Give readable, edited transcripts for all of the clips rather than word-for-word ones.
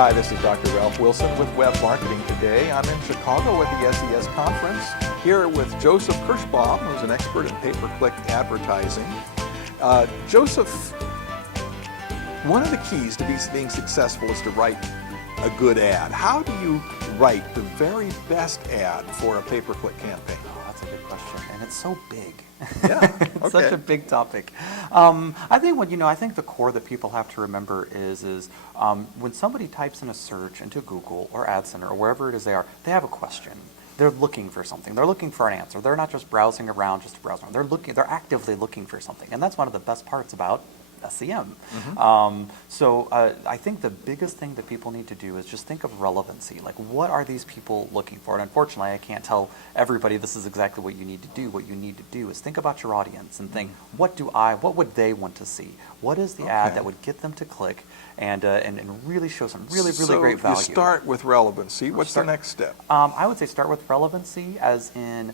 Hi, this is Dr. Ralph Wilson with Web Marketing Today. I'm in Chicago at the SES conference here with Joseph Kerschbaum, who's an expert in pay-per-click advertising. Joseph, one of the keys to being successful is to write a good ad. How do you write the very best ad for a pay-per-click campaign? Oh, that's a good question, and it's so big. Yeah, okay. It's such a big topic. I think the core that people have to remember is when somebody types in a search into Google or Ad Center or wherever it is they have a question. They're looking for something. They're looking for an answer. They're not just browsing around just to browse around. They're actively looking for something, and that's one of the best parts about SEM. Mm-hmm. I think the biggest thing that people need to do is just think of relevancy. Like, what are these people looking for? And unfortunately, I can't tell everybody this is exactly what you need to do. What you need to do is think about your audience and think, what would they want to see? What is the ad that would get them to click and really show some really great value? So you start with relevancy. What's the next step? I would say start with relevancy as in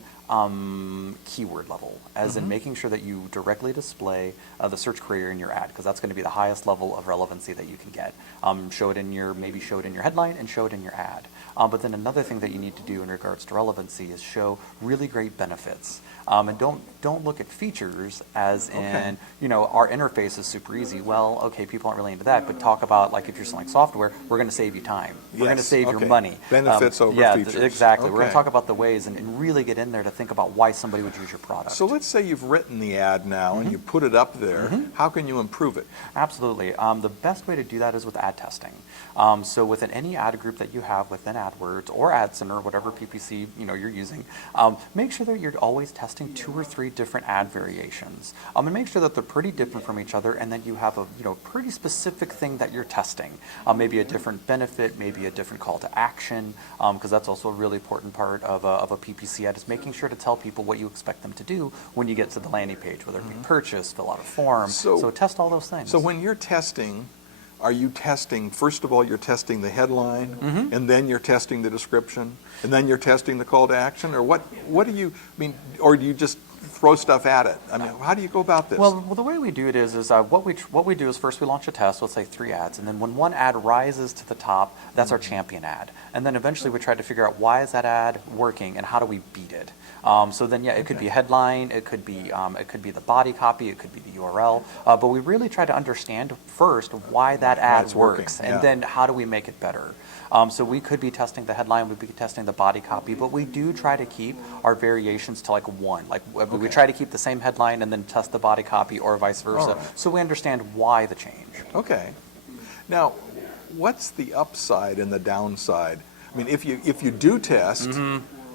keyword level, as in making sure that you directly display the search query in your ad, because that's going to be the highest level of relevancy that you can get. Show it in your headline and show it in your ad. But then another thing that you need to do in regards to relevancy is show really great benefits. And don't look at features as in, our interface is super easy. Well, okay, people aren't really into that, but talk about, like, if you're selling software, we're going to save you time. We're going to save your money. Benefits over features. Yeah, exactly. We're going to talk about the ways and really get in there to think about why somebody would use your product. So let's say you've written the ad now and you put it up there. How can you improve it? Absolutely. The best way to do that is with ad testing. So within any ad group that you have within AdWords or Ad Center, whatever PPC you're using, make sure that you're always testing 2 or 3 different ad variations, and make sure that they're pretty different from each other, and that you have a pretty specific thing that you're testing. Maybe a different benefit, maybe a different call to action, because that's also a really important part of a PPC ad, is making sure to tell people what you expect them to do when you get to the landing page, whether it be purchase, fill out a form. So test all those things. So when you're testing, are you testing, first of all, you're testing the headline, and then you're testing the description, and then you're testing the call to action? Or what do you mean, or do you just throw stuff at it? I mean, how do you go about this? Well, the way we do it is what we do is first we launch a test, let's say 3 ads, and then when one ad rises to the top, that's our champion ad. And then eventually we try to figure out, why is that ad working and how do we beat it? So then, it could be a headline, it could be the body copy, it could be the URL, but we really try to understand first why that ad works, and then how do we make it better. So we could be testing the headline, we'd be testing the body copy, but we do try to keep our variations to like 1. Like we try to keep the same headline and then test the body copy, or vice versa, so we understand why the change. Okay. Now, what's the upside and the downside? I mean, if you do test,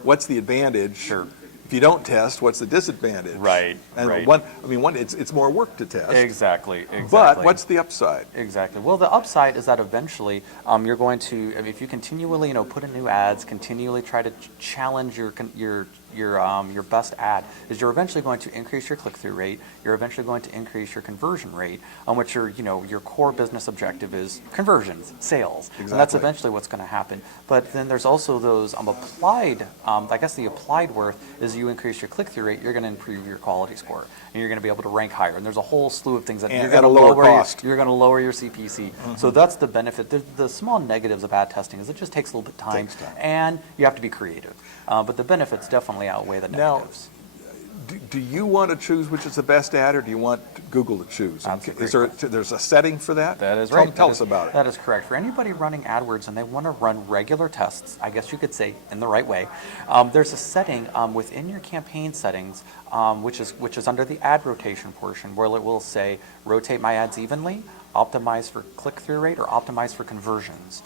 what's the advantage? Sure. If you don't test, what's the disadvantage? Right. And it's more work to test. Exactly. But what's the upside? Exactly. Well, the upside is that eventually you're going to, if you continually put in new ads, continually try to challenge your best ad, is you're eventually going to increase your click-through rate. You're eventually going to increase your conversion rate, on which your core business objective is conversions, sales. Exactly. And that's eventually what's going to happen. But then there's also those applied. I guess the applied worth is you increase your click-through rate, you're going to improve your quality score, and you're going to be able to rank higher. And there's a whole slew of things that you're going to lower cost. You're going to lower your CPC. So that's the benefit. The small negatives of ad testing is it just takes a little bit of time, and you have to be creative. But the benefits definitely outweigh the negatives. Now, do you want to choose which is the best ad, or do you want Google to choose? Is there's a setting for that? That is right. Tell us about it. That is correct. For anybody running AdWords and they want to run regular tests, I guess you could say in the right way, there's a setting within your campaign settings, which is under the ad rotation portion, where it will say rotate my ads evenly, optimize for click-through rate, or optimize for conversions.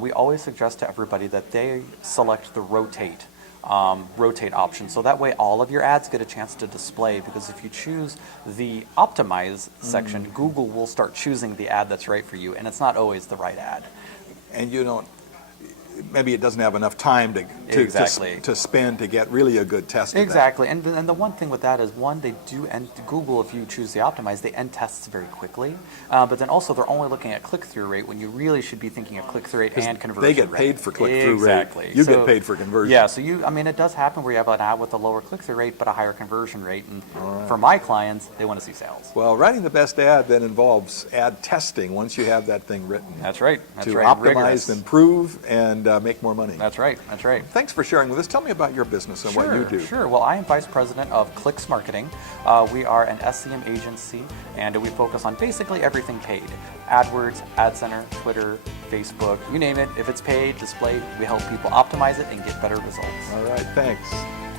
We always suggest to everybody that they select the rotate option, so that way all of your ads get a chance to display, because if you choose the optimize section, Google will start choosing the ad that's right for you, and it's not always the right ad. And you don't, maybe it doesn't have enough time Exactly. to spend to get really a good test of that. Exactly, and the one thing with that is, one, they do end Google, if you choose the optimize, they end tests very quickly, but then also they're only looking at click-through rate when you really should be thinking of click-through rate and conversion rate. They get paid for click-through Exactly. rate. You get paid for conversion. Yeah, so I mean, it does happen where you have an ad with a lower click-through rate but a higher conversion rate, and for my clients, they want to see sales. Well, writing the best ad then involves ad testing once you have that thing written. That's right. That's to right. optimize, Rigorous. improve, and make more money. That's right. That's right. Thanks for sharing with us. Tell me about your business and what you do. Sure. Well, I am Vice President of Clicks Marketing. We are an SCM agency, and we focus on basically everything paid. AdWords, AdCenter, Twitter, Facebook, you name it. If it's paid, displayed, we help people optimize it and get better results. All right, thanks.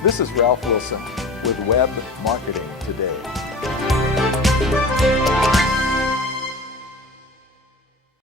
This is Ralph Wilson with Web Marketing Today.